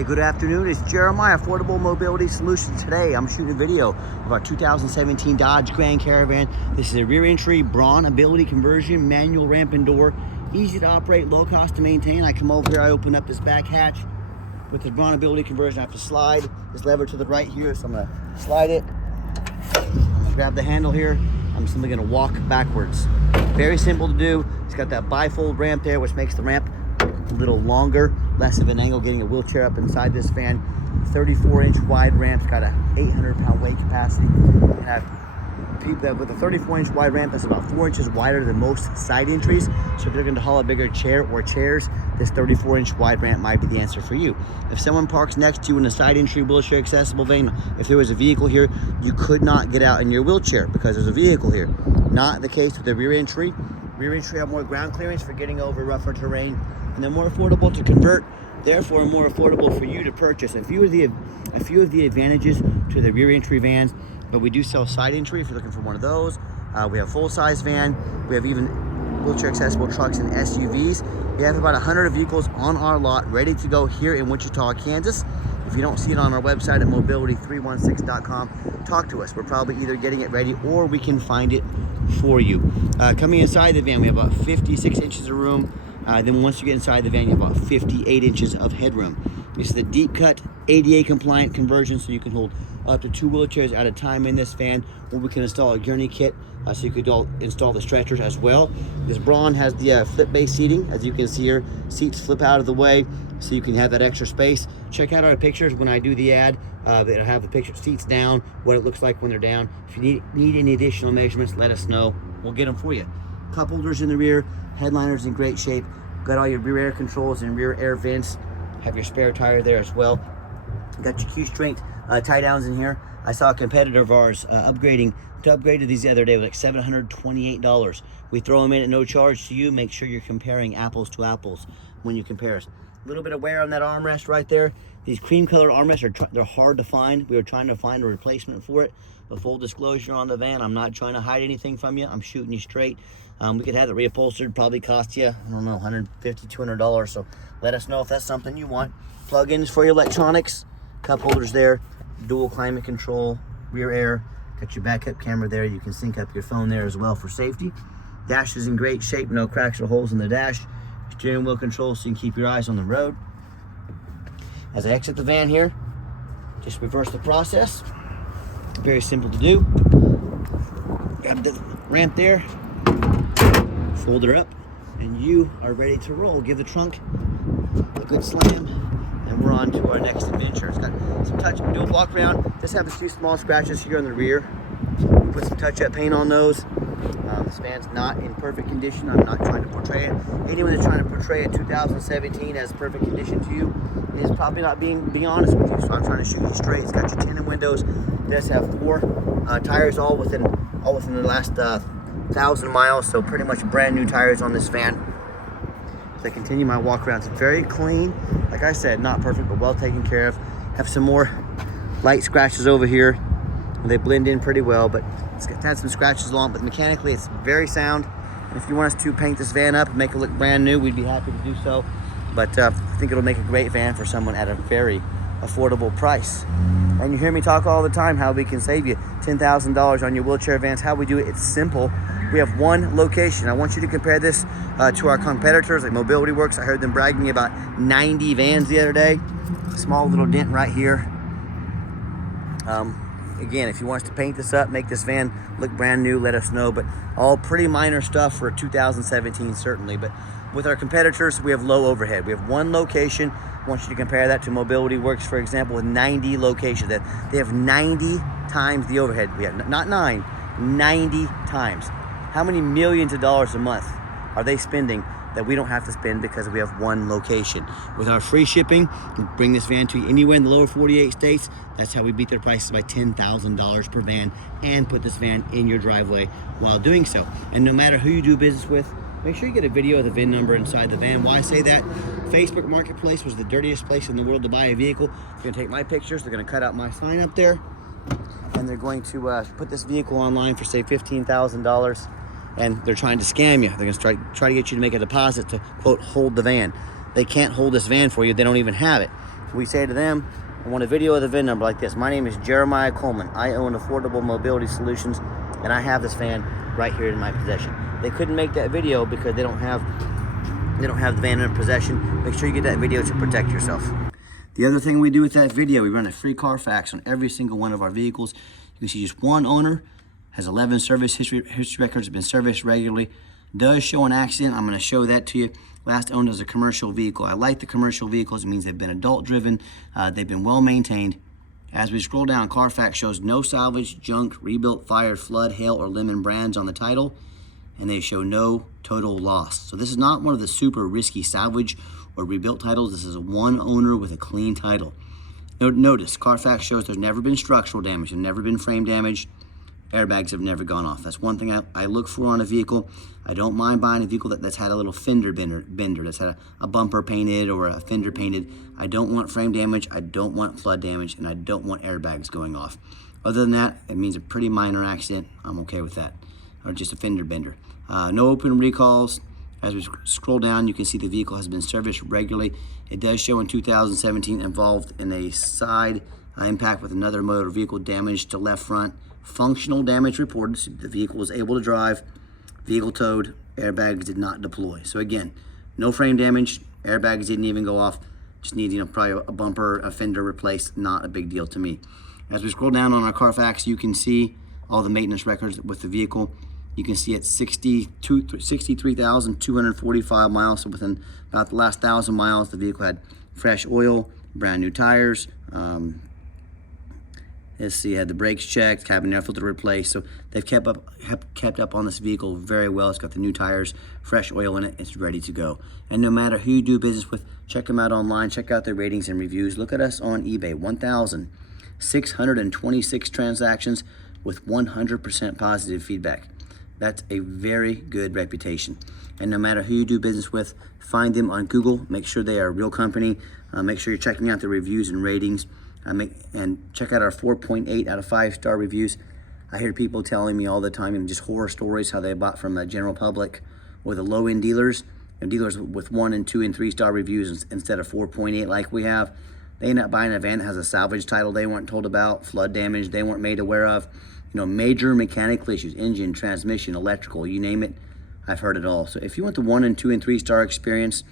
Hey, good afternoon. It's Jeremiah, Affordable Mobility Solutions. Today, I'm shooting a video of our 2017 Dodge Grand Caravan. This is a rear entry Braun ability conversion, manual ramp and door, easy to operate, low cost to maintain. I come over here, I open up this back hatch. With the Braun ability conversion, I have to slide this lever to the right here, so I'm gonna slide it. I'm gonna grab the handle here. I'm simply gonna walk backwards. Very simple to do. It's got that bifold ramp there, which makes the ramp a little longer, less of an angle getting a wheelchair up inside this van. 34-inch wide ramp. It's got a 800-pound weight capacity. And with a 34-inch wide ramp, that's about 4 inches wider than most side entries. So if you're going to haul a bigger chair or chairs, this 34-inch wide ramp might be the answer for you. If someone parks next to you in a side entry wheelchair accessible van, if there was a vehicle here, you could not get out in your wheelchair because there's a vehicle here. Not the case with the rear entry. Rear entry have more ground clearance for getting over rougher terrain, and they're more affordable to convert, therefore more affordable for you to purchase. A few of the advantages to the rear entry vans, but we do sell side entry if you're looking for one of those. We have full-size van. We have even wheelchair accessible trucks and SUVs. We have about 100 vehicles on our lot ready to go here in Wichita, Kansas. If you don't see it on our website at mobility316.com, talk to us. We're probably either getting it ready or we can find it for you. Coming inside the van, we have about 56 inches of room. Then once you get inside the van, you have about 58 inches of headroom. This is the deep cut ADA compliant conversion, so you can hold up to 2 wheelchairs at a time in this van, or we can install a gurney kit, so you could install the stretchers as well. This Braun has the flip base seating. As you can see here, seats flip out of the way, so you can have that extra space. Check out our pictures when I do the ad. It'll have the picture, seats down, what it looks like when they're down. If you need any additional measurements, let us know. We'll get them for you. Cup holders in the rear, headliner's in great shape. Got all your rear air controls and rear air vents. Have your spare tire there as well. Got your Q-strength tie downs in here. I saw a competitor of ours upgraded these the other day with like $728. We throw them in at no charge to you. Make sure you're comparing apples to apples when you compare us. A little bit of wear on that armrest right there. These cream colored armrests they're hard to find. We were trying to find a replacement for it. But full disclosure on the van, I'm not trying to hide anything from you. I'm shooting you straight. We could have it reupholstered, probably cost you, I don't know, $150, $200. So let us know if that's something you want. Plug-ins for your electronics, cup holders there, dual climate control, rear air. Got your backup camera there. You can sync up your phone there as well for safety. Dash is in great shape, no cracks or holes in the dash. Steering wheel control so you can keep your eyes on the road. As I exit the van here, just reverse the process. Very simple to do. Grab the ramp there, fold her up, and you are ready to roll. Give the trunk a good slam, and we're on to our next adventure. It's got some touch, do a walk around. Just have a few small scratches here on the rear. Put some touch-up paint on those. This van's not in perfect condition. I'm not trying to portray it. Anyone that's trying to portray a 2017 as perfect condition to you is probably not being honest with you. So I'm trying to shoot you straight. It's got your tinted windows. It does have 4 tires all within the last 1,000 miles. So pretty much brand new tires on this van. As I continue my walk around, it's very clean. Like I said, not perfect, but well taken care of. Have some more light scratches over here. They blend in pretty well, but it's had some scratches along, but mechanically it's very sound. And if you want us to paint this van up and make it look brand new, we'd be happy to do so. But I think it'll make a great van for someone at a very affordable price. And you hear me talk all the time how we can save you $10,000 on your wheelchair vans. How we do it, it's simple. We have one location. I want you to compare this to our competitors like Mobility Works. I heard them bragging about 90 vans the other day. Small little dent right here. Again, if you want us to paint this up, make this van look brand new, let us know. But all pretty minor stuff for 2017, certainly. But with our competitors, we have low overhead. We have one location. I want you to compare that to Mobility Works, for example, with 90 locations. They have 90 times the overhead. We have not 9, 90 times. How many millions of dollars a month are they spending that we don't have to spend because we have one location? With our free shipping, we bring this van to you anywhere in the lower 48 states. That's how we beat their prices by $10,000 per van and put this van in your driveway while doing so. And no matter who you do business with, make sure you get a video of the VIN number inside the van. Why I say that? Facebook Marketplace was the dirtiest place in the world to buy a vehicle. They're gonna take my pictures, they're gonna cut out my sign up there, and they're going to put this vehicle online for say $15,000. And they're trying to scam you. They're going to try to get you to make a deposit to, quote, hold the van. They can't hold this van for you. They don't even have it. We say to them, I want a video of the VIN number like this. My name is Jeremiah Coleman. I own Affordable Mobility Solutions, and I have this van right here in my possession. They couldn't make that video because they don't have the van in possession. Make sure you get that video to protect yourself. The other thing we do with that video, we run a free Carfax on every single one of our vehicles. You can see just one owner has 11 service history records, been serviced regularly, does show an accident. I'm going to show that to you. Last owned as a commercial vehicle. I like the commercial vehicles. It means they've been adult driven, they've been well maintained. As we scroll down, Carfax shows no salvage, junk, rebuilt, fired, flood, hail, or lemon brands on the title, and they show no total loss. So this is not one of the super risky salvage or rebuilt titles. This is a one owner with a clean title. Notice, Carfax shows there's never been structural damage, there's never been frame damage, airbags have never gone off. That's one thing I look for on a vehicle. I don't mind buying a vehicle that's had a little fender bender, that's had a bumper painted or a fender painted. I don't want frame damage, I don't want flood damage, and I don't want airbags going off. Other than that, it means a pretty minor accident. I'm okay with that, or just a fender bender. No open recalls. As we scroll down, you can see the vehicle has been serviced regularly. It does show in 2017 involved in a side impact with another motor vehicle, damage to left front. Functional damage reported. So the vehicle was able to drive, vehicle towed, airbags did not deploy. So again, no frame damage, airbags didn't even go off. Just need, probably a bumper, a fender replaced, not a big deal to me. As we scroll down on our Carfax, you can see all the maintenance records with the vehicle. You can see it's 63,245 miles. So within about the last 1,000 miles, the vehicle had fresh oil, brand new tires. Let's see, had the brakes checked, cabin air filter replaced. So they've kept up on this vehicle very well. It's got the new tires, fresh oil in it. It's ready to go. And no matter who you do business with, check them out online. Check out their ratings and reviews. Look at us on eBay. 1,626 transactions with 100% positive feedback. That's a very good reputation. And no matter who you do business with, find them on Google. Make sure they are a real company. Make sure you're checking out the reviews and ratings. And check out our 4.8 out of 5-star reviews. I hear people telling me all the time, and just horror stories, how they bought from the general public or the low-end dealers, and dealers with 1 and 2 and 3-star reviews instead of 4.8 like we have. They end up buying a van that has a salvage title they weren't told about, flood damage they weren't made aware of, major mechanical issues, engine, transmission, electrical, you name it. I've heard it all. So if you want the 1 and 2 and 3-star experience,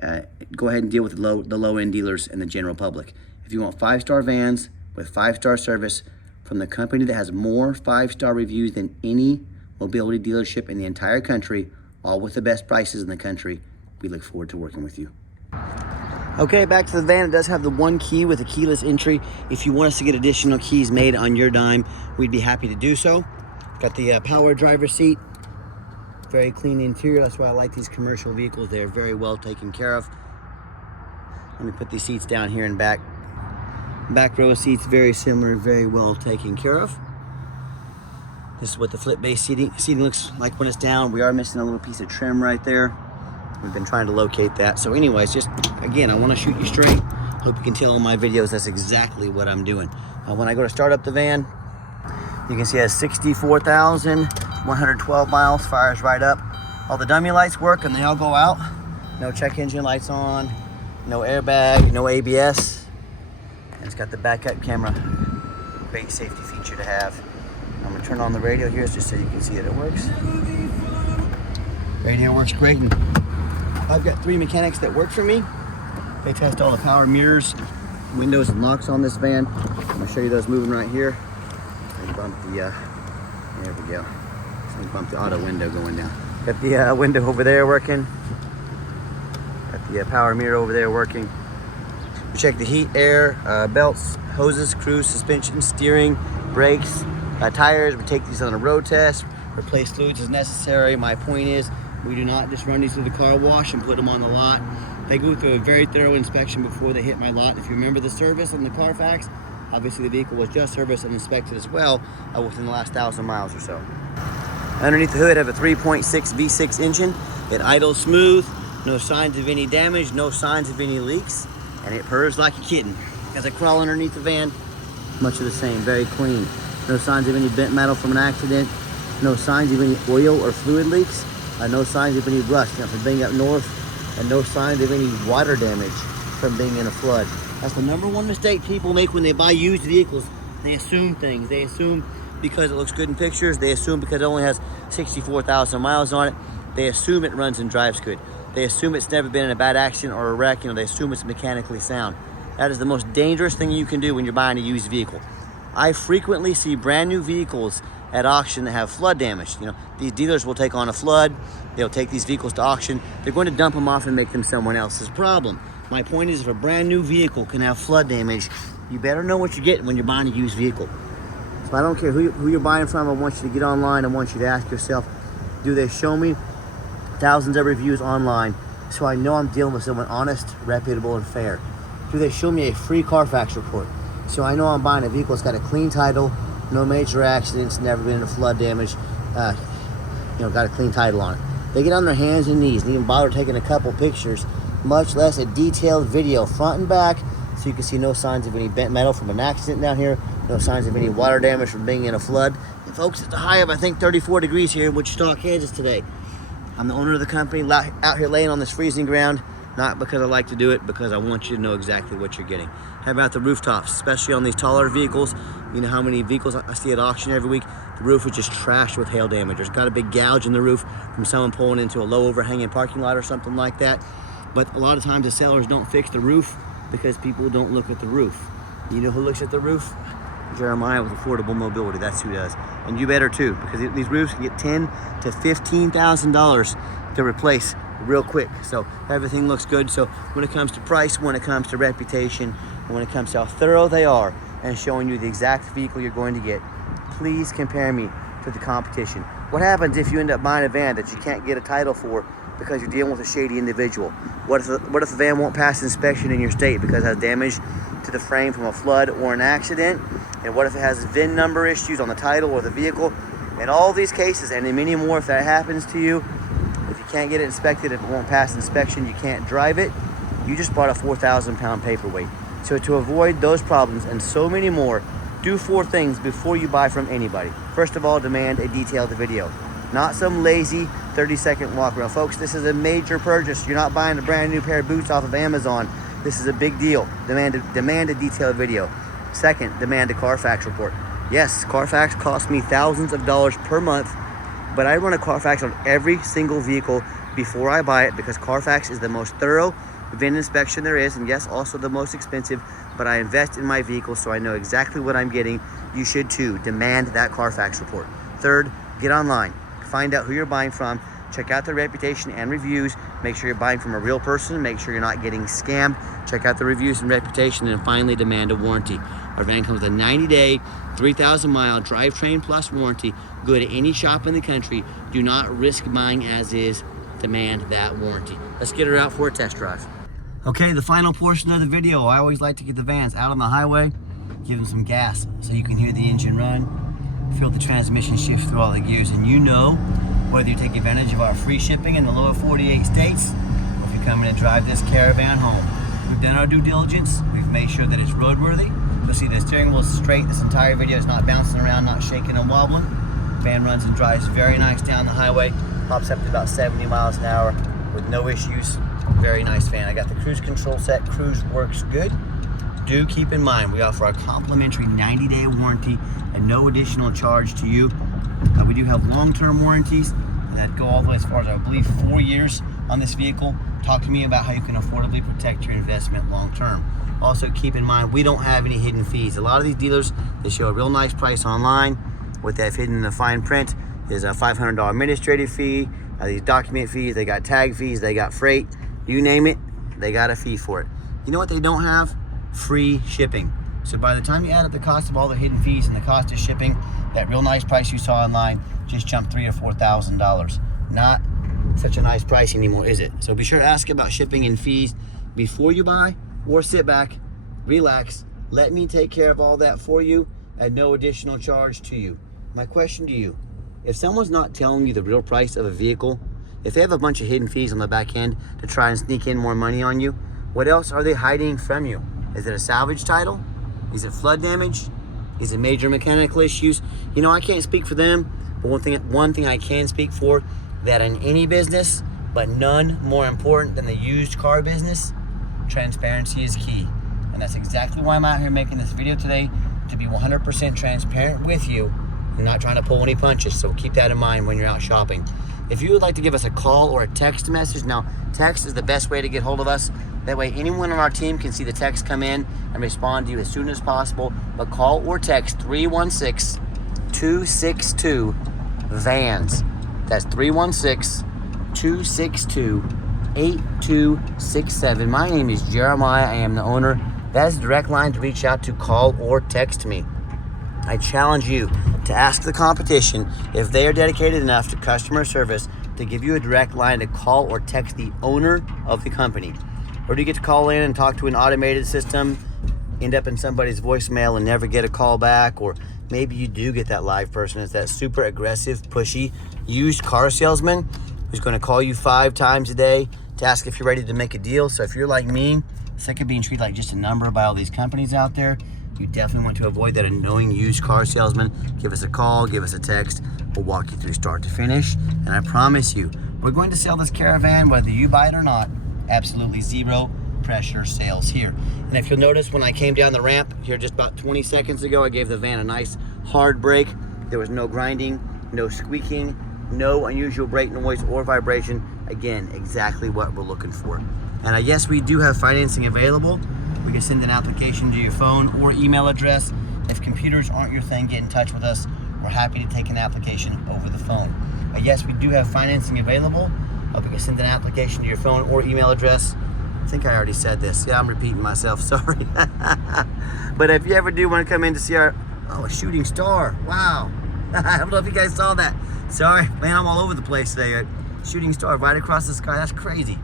go ahead and deal with the low-end dealers and the general public. If you want 5-star vans with 5-star service from the company that has more 5-star reviews than any mobility dealership in the entire country, all with the best prices in the country, we look forward to working with you. Okay, back to the van. It does have the one key with a keyless entry. If you want us to get additional keys made on your dime, we'd be happy to do so. Got the power driver seat. Very clean interior. That's why I like these commercial vehicles. They're very well taken care of. Let me put these seats down here in back. Back row seats, very similar, very well taken care of. This is what the flip base seating looks like when it's down. We are missing a little piece of trim right there. We've been trying to locate that. So anyways, just again, I want to shoot you straight. Hope you can tell in my videos that's exactly what I'm doing. When I go to start up the van, you can see it has 64,112 miles, fires right up. All the dummy lights work and they all go out. No check engine lights on, no airbag, no ABS. And it's got the backup camera. Great safety feature to have. I'm gonna turn on the radio here just so you can see that it works. Radio works great. And I've got 3 mechanics that work for me. They test all the power mirrors, windows, and locks on this van. I'm gonna show you those moving right here. And bump the, there we go. So we bump the auto window going down. Got the window over there working. Got the power mirror over there working. We check the heat, air, belts, hoses, cruise, suspension, steering, brakes, tires. We take these on a road test, replace fluids as necessary. My point is, we do not just run these through the car wash and put them on the lot. They go through a very thorough inspection before they hit my lot. If you remember the service on the Carfax, obviously the vehicle was just serviced and inspected as well within the last 1,000 miles or so. Underneath the hood, I have a 3.6 V6 engine. It idles smooth, no signs of any damage, no signs of any leaks, and it purrs like a kitten. As I crawl underneath the van, much of the same, very clean. No signs of any bent metal from an accident, no signs of any oil or fluid leaks, no signs of any rust. From being up north, and no signs of any water damage from being in a flood. That's the #1 mistake people make when they buy used vehicles. They assume things. They assume because it looks good in pictures. They assume because it only has 64,000 miles on it. They assume it runs and drives good. They assume it's never been in a bad accident or a wreck. You know, they assume it's mechanically sound. That is the most dangerous thing you can do when you're buying a used vehicle. I frequently see brand new vehicles at auction that have flood damage. You know, these dealers will take on a flood. They'll take these vehicles to auction. They're going to dump them off and make them someone else's problem. My point is, if a brand new vehicle can have flood damage, you better know what you're getting when you're buying a used vehicle. So I don't care who you're buying from. I want you to get online. I want you to ask yourself, do they show me thousands of reviews online so I know I'm dealing with someone honest, reputable, and fair? Do they show me a free Carfax report so I know I'm buying a vehicle that's got a clean title, no major accidents, never been into flood damage, got a clean title on it? They get on their hands and knees and even bother taking a couple pictures, much less a detailed video front and back, so you can see no signs of any bent metal from an accident down here, no signs of any water damage from being in a flood. And folks, it's a high of I think 34 degrees here in Wichita, Kansas today. I'm the owner of the company, out here laying on this freezing ground, not because I like to do it, because I want you to know exactly what you're getting. How about the rooftops, especially on these taller vehicles? You know how many vehicles I see at auction every week? The roof is just trashed with hail damage. There's got a big gouge in the roof from someone pulling into a low overhanging parking lot or something like that. But a lot of times the sellers don't fix the roof because people don't look at the roof. You know who looks at the roof? Jeremiah with Affordable Mobility. That's who does. And you better too, because these roofs can get $10,000 to $15,000 to replace real quick. So everything looks good. So when it comes to price, when it comes to reputation, when it comes to how thorough they are and showing you the exact vehicle you're going to get, please compare me to the competition. What happens if you end up buying a van that you can't get a title for because you're dealing with a shady individual? What if the van won't pass inspection in your state because it has damage to the frame from a flood or an accident? And what if it has VIN number issues on the title or the vehicle? In all these cases, and in many more, if that happens to you, if you can't get it inspected, if it won't pass inspection, you can't drive it, you just bought a 4,000-pound paperweight. So to avoid those problems and so many more, do 4 things before you buy from anybody. First of all, demand a detailed video, not some lazy 30-second walk around. Folks, this is a major purchase. You're not buying a brand new pair of boots off of Amazon. This is a big deal. Demand a detailed video. Second, demand a Carfax report. Yes, Carfax costs me thousands of dollars per month, but I run a Carfax on every single vehicle before I buy it, because Carfax is the most thorough VIN inspection there is, and yes, also the most expensive, but I invest in my vehicle so I know exactly what I'm getting. You should too. Demand that Carfax report. Third, get online. Find out who you're buying from. Check out their reputation and reviews. Make sure you're buying from a real person. Make sure you're not getting scammed. Check out the reviews and reputation, and finally demand a warranty. Our van comes with a 90-day, 3,000-mile drivetrain plus warranty. Go to any shop in the country. Do not risk buying as is. Demand that warranty. Let's get her out for a test drive. Okay, the final portion of the video. I always like to get the vans out on the highway, give them some gas so you can hear the engine run, feel the transmission shift through all the gears, and you know whether you take advantage of our free shipping in the lower 48 states, or if you're coming to drive this Caravan home. We've done our due diligence. We've made sure that it's roadworthy. You'll see the steering wheel is straight this entire video. It's not bouncing around, not shaking and wobbling. Van runs and drives very nice down the highway. Pops up to about 70 miles an hour with no issues. Very nice van. I got the cruise control set. Cruise works good. Do keep in mind, we offer a complimentary 90-day warranty and no additional charge to you. We do have long-term warranties that go all the way as far as, I believe, 4 years on this vehicle. Talk to me about how you can affordably protect your investment long-term. Also, keep in mind, we don't have any hidden fees. A lot of these dealers, they show a real nice price online. What they've hidden in the fine print is a $500 administrative fee, these document fees, they got tag fees, they got freight, you name it, they got a fee for it. You know what they don't have? Free shipping. So by the time you add up the cost of all the hidden fees and the cost of shipping, that real nice price you saw online just jumped $3,000 or $4,000. Not such a nice price anymore, is it? So be sure to ask about shipping and fees before you buy, or sit back, relax, let me take care of all that for you at no additional charge to you. My question to you, if someone's not telling you the real price of a vehicle, if they have a bunch of hidden fees on the back end to try and sneak in more money on you, what else are they hiding from you? Is it a salvage title? Is it flood damage? Is it major mechanical issues? You know, I can't speak for them, but one thing I can speak for, that in any business, but none more important than the used car business, transparency is key. And that's exactly why I'm out here making this video today, to be 100% transparent with you and not trying to pull any punches. So keep that in mind when you're out shopping. If you would like to give us a call or a text message, now text is the best way to get hold of us. That way anyone on our team can see the text come in and respond to you as soon as possible. But call or text 316-262-VANS. That's 316-262-8267. My name is Jeremiah. I am the owner. That is the direct line to reach out to, call or text me. I challenge you to ask the competition if they are dedicated enough to customer service to give you a direct line to call or text the owner of the company. Or do you get to call in and talk to an automated system, end up in somebody's voicemail and never get a call back? Or maybe you do get that live person. It's that super aggressive, pushy, used car salesman who's going to call you 5 times a day to ask if you're ready to make a deal. So if you're like me, sick of being treated like just a number by all these companies out there, you definitely want to avoid that annoying used car salesman. Give us a call, give us a text. We'll walk you through start to finish. And I promise you, we're going to sell this Caravan whether you buy it or not. Absolutely zero pressure sales here. And if you'll notice, when I came down the ramp here just about 20 seconds ago, I gave the van a nice hard brake. There was no grinding, no squeaking, no unusual brake noise or vibration. Again, exactly what we're looking for. And yes, we do have financing available. We can send an application to your phone or email address. If computers aren't your thing, get in touch with us. We're happy to take an application over the phone. Yes, we do have financing available. We can send an application to your phone or email address. I think I already said this. Yeah, I'm repeating myself, sorry. But if you ever do want to come in to see our, a shooting star, wow. I don't know if you guys saw that. Sorry, man, I'm all over the place today. Shooting star right across the sky, that's crazy.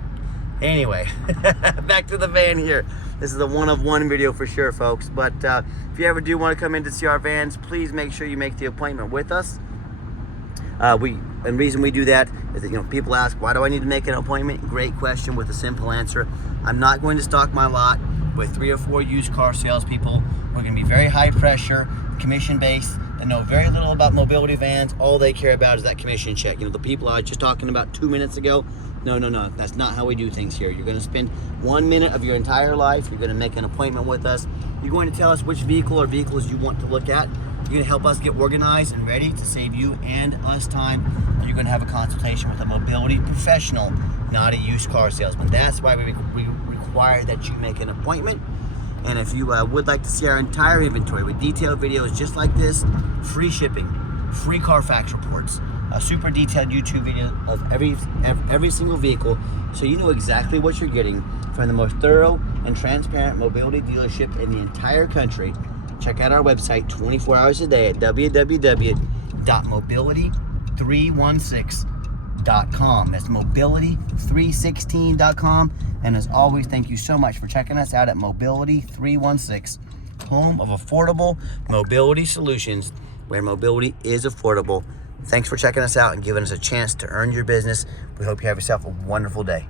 Anyway, back to the van here. This is a one-of-one video for sure, folks. But if you ever do want to come in to see our vans, please make sure you make the appointment with us. And reason we do that is that, people ask, why do I need to make an appointment? Great question with a simple answer. I'm not going to stock my lot with 3 or 4 used car salespeople. We're going to be very high pressure, commission based, and know very little about mobility vans. All they care about is that commission check. The people I was just talking about 2 minutes ago, no, that's not how we do things here. You're going to spend 1 minute of your entire life. You're going to make an appointment with us. You're going to tell us which vehicle or vehicles you want to look at. You're going to help us get organized and ready to save you and us time. And you're going to have a consultation with a mobility professional, not a used car salesman. That's why we require that you make an appointment. And if you would like to see our entire inventory with detailed videos just like this, free shipping, free Carfax reports, a super detailed YouTube video of every single vehicle, so you know exactly what you're getting from the most thorough and transparent mobility dealership in the entire country. Check out our website 24 hours a day at www.mobility316.com. That's mobility316.com. And as always, thank you so much for checking us out at Mobility 316, home of affordable mobility solutions, where mobility is affordable. Thanks for checking us out and giving us a chance to earn your business. We hope you have yourself a wonderful day.